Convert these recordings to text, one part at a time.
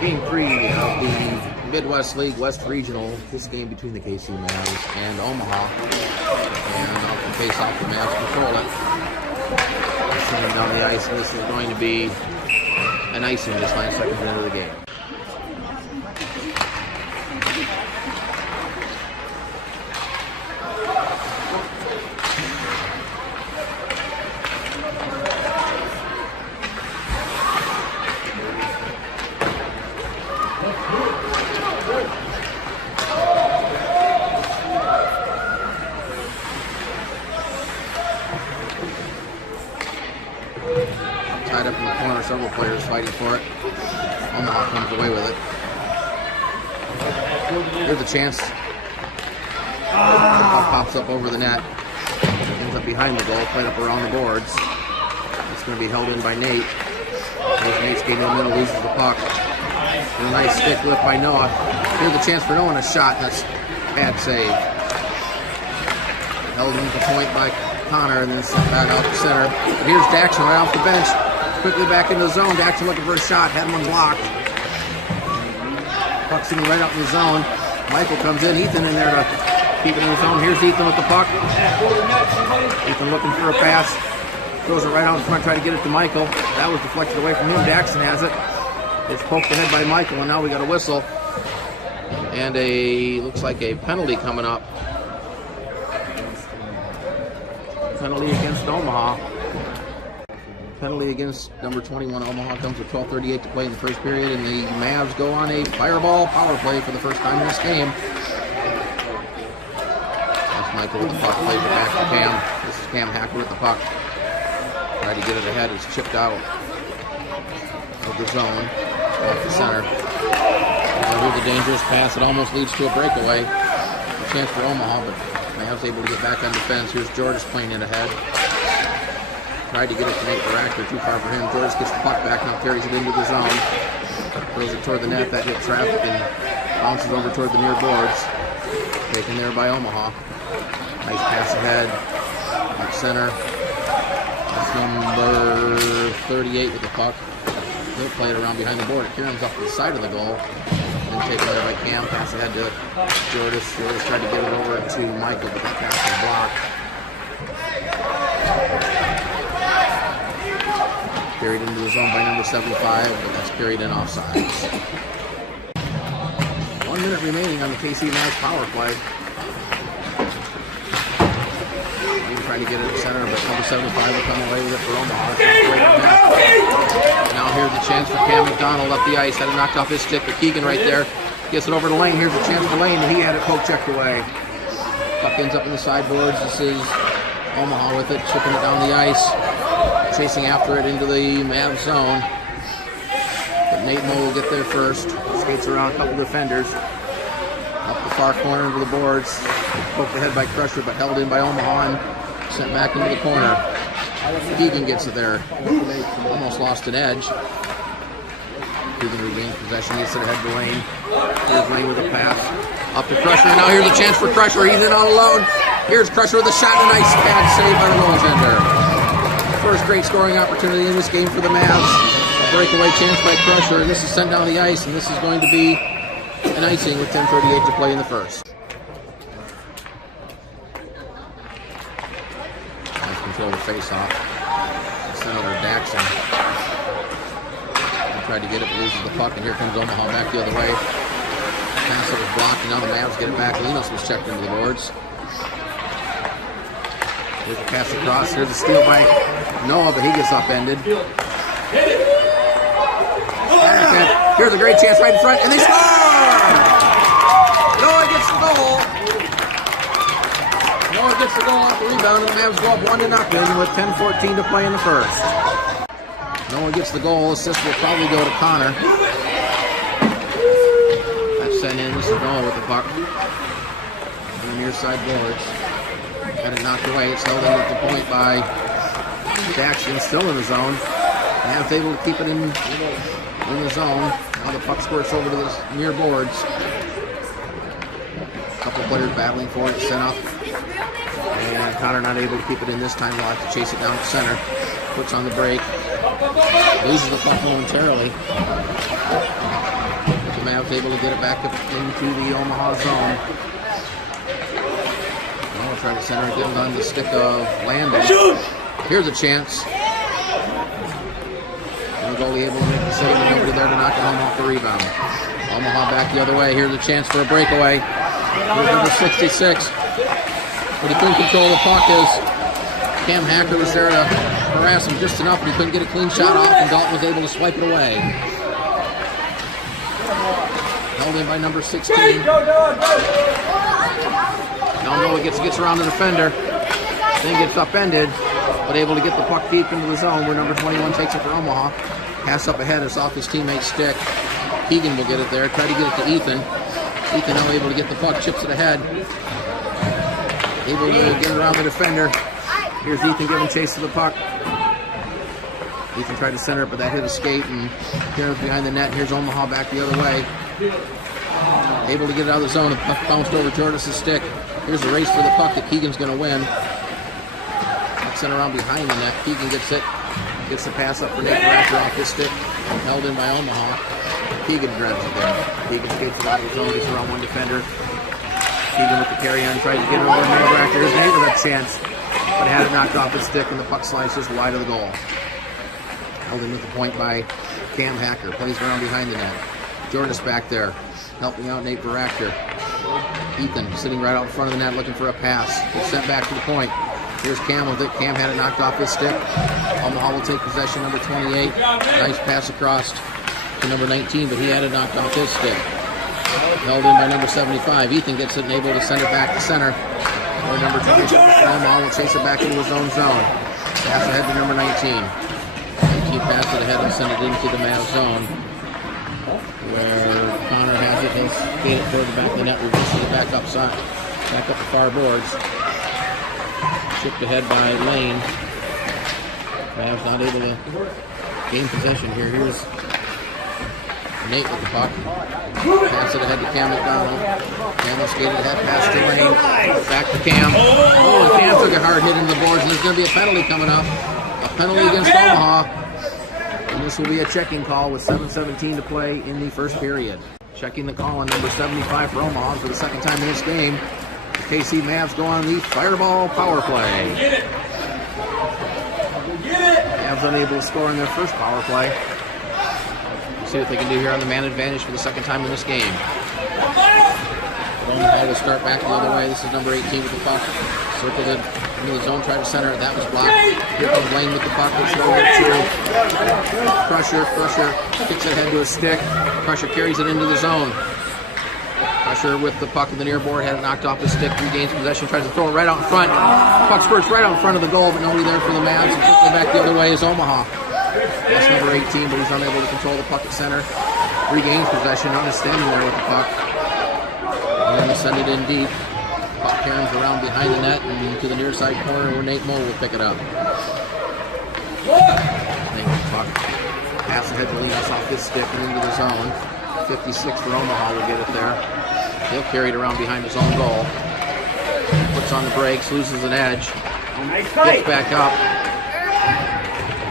Game 3 of the Midwest League West Regional. This game between the KC Mavs and Omaha. And off the face off, the Mavs control it. Sending down the ice, and this is going to be an icing just 9 seconds into the game. Tied up in the corner, several players fighting for it. Omaha comes away with it. Here's a chance. The puck pops up over the net. Ends up behind the goal, played up around the boards. It's going to be held in by Nate. There's Nate's game in the middle, loses the puck. And a nice stick lift by Noah. Here's a chance for Noah and a shot, and that's a bad save. Held into the point by Connor, and then sent back out to center. But here's Daxon right off the bench. Quickly back into the zone. Daxon looking for a shot. Had one blocked. Puck sitting right out in the zone. Michael comes in. Ethan in there to keep it in the zone. Here's Ethan with the puck. Ethan looking for a pass. Throws it right out in front, trying to get it to Michael. That was deflected away from him. Daxon has it. It's poked ahead by Michael, and now we got a whistle. And looks like a penalty coming up. Penalty against Omaha. Penalty against number 21 Omaha comes with 12:38 to play in the first period, and the Mavs go on a fireball power play for the first time in this game. That's Michael with the puck, plays it back to Cam. This is Cam Hacker with the puck. Try to get it ahead, it's chipped out of the zone, off the center. Here's a dangerous pass, it almost leads to a breakaway. A chance for Omaha, but Mavs able to get back on defense. Here's George playing it ahead. Tried to get it to Nate Baractor, too far for him. George gets the puck back, now carries it into the zone. Throws it toward the net, that hit traffic and bounces over toward the near boards. Taken there by Omaha. Nice pass ahead. Up center. That's number 38 with the puck. He'll play it around behind the board. It carries off to the side of the goal. Then taken there by Cam. Pass ahead to Jordan. Jordan tried to get it over to Michael, but that pass was blocked. Carried into the zone by number 75, but that's carried in offsides. 1 minute remaining on the KC Mavs power play. He's trying to get it to center, but number 75 will come away with it for Omaha. Now here's a chance for Cam McDonald up the ice. Had it knocked off his stick, but Keegan right there gets it over to Lane. Here's a chance for Lane, and he had it poke checked away. Puck ends up in the sideboards. This is Omaha with it, chipping it down the ice. Chasing after it into the Mavs zone. But Nate Moe will get there first. Skates around a couple defenders. Up the far corner into the boards. Poked ahead by Crusher, but held in by Omaha and sent back into the corner. Keegan gets it there. Almost lost an edge. Keegan regains possession. Gets it ahead to Lane. Here's Lane with a pass. Up to Crusher. Now here's a chance for Crusher. He's in all alone. Here's Crusher with a shot and a nice pad save by the goaltender. First great scoring opportunity in this game for the Mavs. A breakaway chance by Crusher, and this is sent down the ice, and this is going to be an icing with 10:38 to play in the first. Nice control of the face-off. Sent over to Daxon. He tried to get it, but loses the puck, and here comes Omaha back the other way. Pass that was blocked, and now the Mavs get it back. Linos was checked into the boards. Here's a pass across. Here's a steal by Noah, but he gets upended. Here's a great chance right in front, and they score! Noah gets the goal. Noah gets the goal off the rebound, and the Mavs go up 1-0 with 10:14 to play in the first. Noah gets the goal. Assist will probably go to Connor. That's sent in. This is Noah with the puck. On the near side boards. Got it knocked away. It's held in at the point by Daxon, still in the zone. Mavs able to keep it in the zone. Now the puck squirts over to the near boards. A couple players battling for it. Sent up. And Connor not able to keep it in this time. We'll have to chase it down to center. Puts on the break. Loses the puck momentarily. Mavs able to get it back up into the Omaha zone. We'll try to center it, get it on the stick of Landon. Here's a chance. And the goalie able to make the save, and nobody there to knock it home off the rebound. Omaha back the other way. Here's a chance for a breakaway. Here's number 66. But he couldn't control the puck as Cam Hacker was there to harass him just enough, but he couldn't get a clean shot off, and Dalton was able to swipe it away. Held in by number 16. No, it gets around the defender. Then gets upended, but able to get the puck deep into the zone where number 21 takes it for Omaha. Pass up ahead, it's off his teammate's stick. Keegan will get it there, try to get it to Ethan. Ethan now able to get the puck, chips it ahead. Able to get around the defender. Here's Ethan giving chase to the puck. Ethan tried to center it, but that hit a skate, and Karen's behind the net. Here's Omaha back the other way. Able to get it out of the zone. The puck bounced over Jordis' stick. Here's the race for the puck that Keegan's going to win. Puck sent around behind the net. Keegan gets it. Gets the pass up for Nate Raptor off his stick. Held in by Omaha. Keegan grabs it there. Keegan skates it out of the zone. Gets around one defender. Keegan with the carry on. Tries to get it over to Nate Raptor. His neighbor had a chance, but had it knocked off his stick, and the puck slides just wide of the goal. Held in with the point by Cam Hacker. Plays around behind the net. Jordis back there, helping out Nate Baractor. Ethan sitting right out in front of the net looking for a pass. It's sent back to the point. Here's Cam with it. Cam had it knocked off his stick. Omaha will take possession, number 28. Nice pass across to number 19, but he had it knocked off his stick. Held in by number 75. Ethan gets it and able to send it back to center. Or number 20. Omaha will chase it back into his own zone. Pass ahead to number 19. 19 passed it ahead and sent it into the Mavs zone, where Connor has it and skated it toward the back of the net, reverses it back up the far boards. Chipped ahead by Lane. Mavs not able to gain possession here. Here's Nate with the puck. Pass it ahead to Cam McDonald. Cam skated ahead, pass to Lane. Back to Cam. Oh, and Cam took a hard hit into the boards, and there's going to be a penalty coming up. A penalty against Omaha. And this will be a checking call with 7:17 to play in the first period. Checking the call on number 75 for Omaha for the second time in this game. The KC Mavs go on the Fireball power play. Mavs unable to score in their first power play. See what they can do here on the man advantage for the second time in this game. Omaha will start back the other way. This is number 18 with the puck. Circled it into the zone, tried to center it. That was blocked. Here comes Lane with the puck. It's over to Crusher. Crusher kicks it ahead to his stick. Crusher carries it into the zone. Crusher with the puck in the near board, had it knocked off his stick, regains possession, tries to throw it right out in front. Puck squirts right out in front of the goal, but nobody there for the Mavs. And quickly back the other way is Omaha. That's number 18, but he's unable to control the puck at center. Regains possession, not just standing there with the puck. And then they send it in deep. Puck carries around behind the net and to the near side corner where Nate Moe will pick it up. Nate with the puck. Pass ahead to Linus off his stick and into the zone. 56 for Omaha will get it there. He'll carry it around behind his own goal. Puts on the brakes, loses an edge. Gets back up.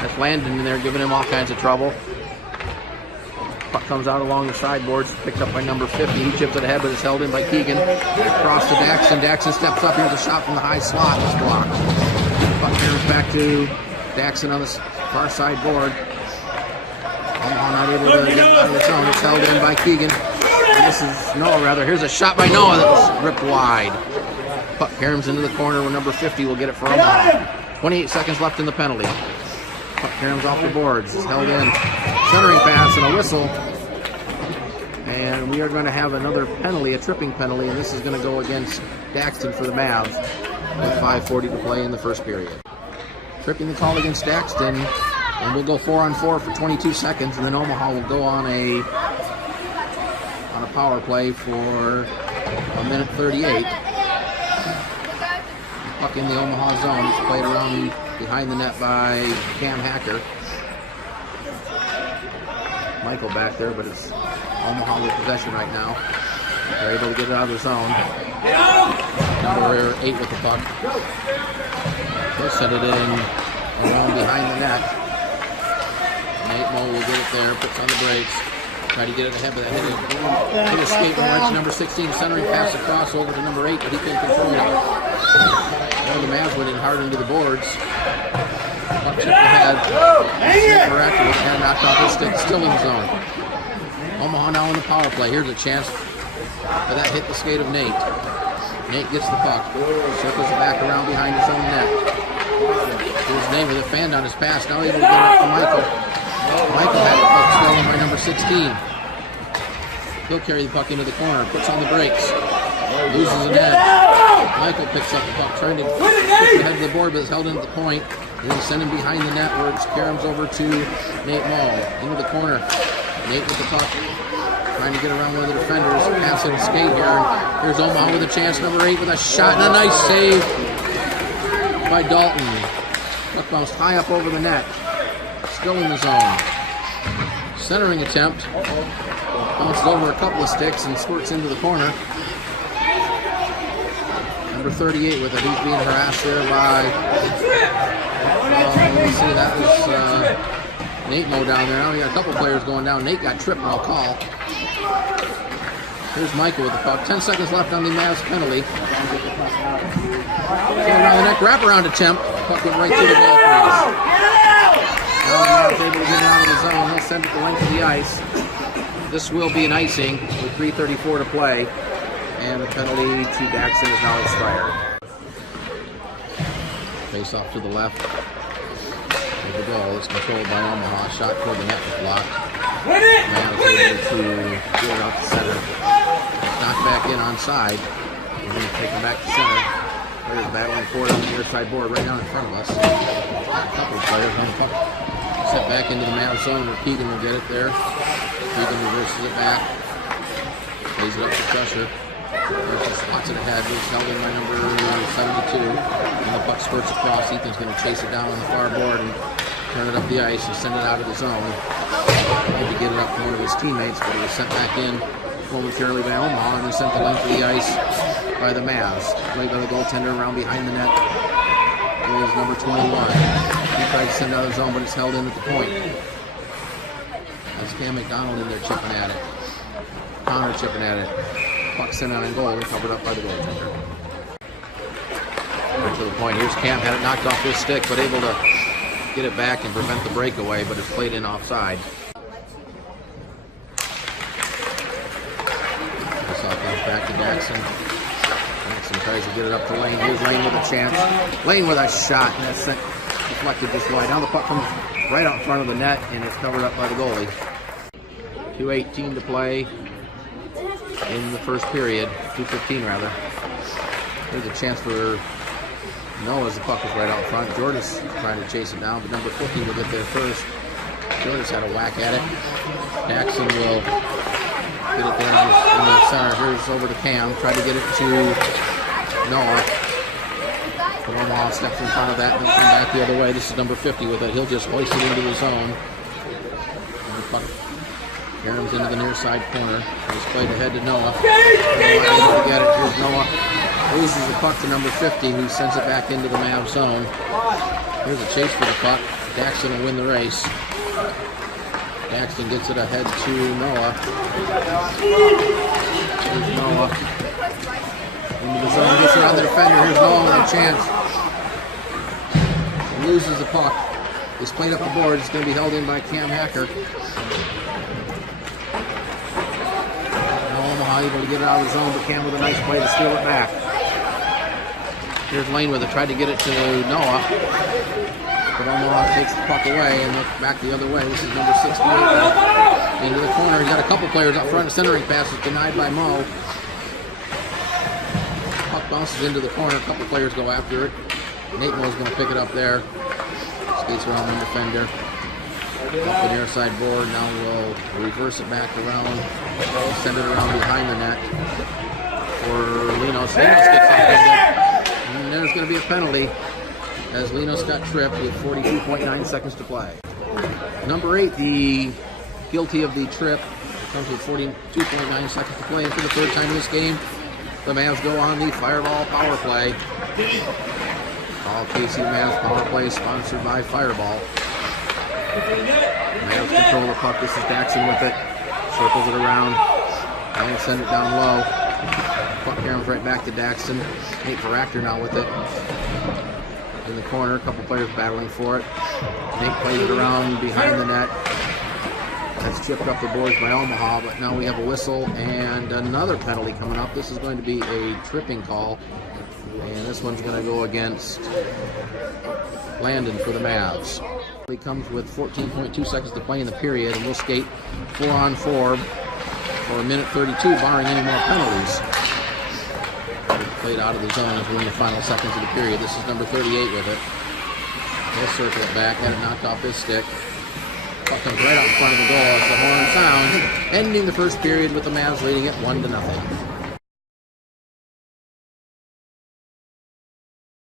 That's Landon in there giving him all kinds of trouble. Puck comes out along the sideboards, picked up by number 50. He chips it ahead, but it's held in by Keegan. Across to Daxton. Daxton steps up. Here's a shot from the high slot. It's blocked. Puck carries back to Daxton on the far side board. Omaha not able to get it out of the zone. It's held in by Keegan. And this is Noah, rather. Here's a shot by Noah that was ripped wide. Puck carries into the corner where number 50 will get it for Omaha. 28 seconds left in the penalty. Puck carries off the boards. It's held in. Centering pass and a whistle. And we are going to have another penalty, a tripping penalty, and this is going to go against Daxton for the Mavs with 5:40 to play in the first period. Tripping the call against Daxton, and we'll go 4-on-4 for 22 seconds, and then Omaha will go on a power play for 1:38. Puck in the Omaha zone. It's played around behind the net by Cam Hacker. Michael back there, but it's Omaha with possession right now. They're able to get it out of the zone. Number 8 with the puck. They'll set it in around behind the net. Nate Moe will get it there, puts on the brakes. Try to get it ahead, but that hit escape from right to number 16. Centering pass across over to number 8, but he couldn't control it. Well, the Mavs went in hard into the boards. Puck check ahead. Correct. And knocked off his stick. Still in the zone. Omaha now in the power play. Here's a chance. But that hit the skate of Nate. Nate gets the puck. Circles it back around behind his own net. Here's Nate with a fan down his pass. Now able to get it to Michael. Michael had the puck stolen by number 16. He'll carry the puck into the corner. Puts on the brakes. Loses the net. Michael picks up the puck. Trying to push the head of the board, but is held into the point. And then send him behind the net where it's caroms over to Nate Mall. Into the corner. Nate with the puck. Trying to get around one of the defenders. Pass and skate here. Here's Omaha with a chance. Number 8 with a shot and a nice save by Dalton. Puck bounced high up over the net. Still in the zone. Centering attempt. Bounces over a couple of sticks and squirts into the corner. Number 38 with it. He's being harassed there by... let's see, that was Nate Mo down there. Now we got a couple players going down. Nate got tripped, I'll call. Here's Michael with the puck. 10 seconds left on the Mavs penalty. Going around the neck, wraparound attempt. Puck went right through the goal crease. Now the Mavs able to get it out of the zone. They'll send it the length of the ice. This will be an icing with 3:34 to play. And the penalty to Daxon is now expired. Face off to the left. With the goal, it's controlled by Omaha. Shot toward the net was blocked. Mavs able to get it out to center. Knocked back in onside. We're going to take him back to center. There's battling for it on the near side board right down in front of us. A couple of players on the puck. Set back into the Mavs zone where Keegan will get it there. Keegan reverses it back. Lays it up to pressure. Spots it ahead. It's held in by number 72. And the puck squirts across. Ethan's going to chase it down on the far board and turn it up the ice and send it out of the zone. Maybe get it up to one of his teammates, but he was sent back in momentarily by Omaha and then sent the length of the ice by the Mavs. Played by the goaltender around behind the net. It is number 21. He tried to send out of the zone, but it's held in at the point. That's Cam McDonald in there chipping at it. Connor chipping at it. Puck sent out in goal and covered up by the goaltender. Right to the point. Here's Cam, had it knocked off his stick, but able to get it back and prevent the breakaway, but it's played in offside. This off comes back to Daxon. Daxon tries to get it up to Lane. Here's Lane with a chance. Lane with a shot, and that's deflected just wide. Now the puck comes right out in front of the net, and it's covered up by the goalie. 2:18 to play in the first period, 2:15 rather. There's a chance for Noah as the puck is right out front. Jordas trying to chase it down, but number 50 will get there first. Jordas had a whack at it. Daxon will get it there in the center. Here's over to Cam. Try to get it to Noah. But Omaha steps in front of that and they'll come back the other way. This is number 50 with it. He'll just hoist it into the zone. And the puck caroms into the near side corner. He's played ahead to Noah. Noah able to get it. Here's Noah. Loses the puck to number 50, who sends it back into the Mavs zone. Here's a chase for the puck. Daxon will win the race. Daxon gets it ahead to Noah. Here's Noah. Into the zone. Gets around the defender. Here's Noah with a chance. Loses the puck. It's played up the board. It's going to be held in by Cam Hacker. Omaha able to get it out of the zone, but Cam with a nice play to steal it back. Here's Lane with it, tried to get it to Noah, but Omaha takes the puck away and looks back the other way. This is number 68 now. Into the corner. He's got a couple players up front. Centering pass is denied by Mo. Puck bounces into the corner. A couple players go after it. Nate Mo's going to pick it up there. Skates around the defender. Up the near side board. Now we'll reverse it back around. Send it around behind the net for Linos. Linos gets off it. And there's going to be a penalty as Linos got tripped with 42.9 seconds to play. Number 8, the guilty of the trip, comes with 42.9 seconds to play. And for the third time in this game, the Mavs go on the Fireball power play. All KC Mavs power play sponsored by Fireball. Mavs control the puck. This is Daxon with it. circles it around, and send it down low. Puck caroms right back to Daxton. Nate Veractor now with it. In the corner, a couple players battling for it. Nate plays it around behind the net. That's chipped up the boards by Omaha, but now we have a whistle and another penalty coming up. This is going to be a tripping call, and this one's going to go against Landon for the Mavs. It comes with 14.2 seconds to play in the period, and we'll skate 4-on-4 for a minute 32, barring any more penalties. Played out of the zone as we're in the final seconds of the period. This is number 38 with it. He'll circle it back, had it knocked off his stick. Puck comes right out in front of the goal as the horn sounds, ending the first period with the Mavs leading it 1-0.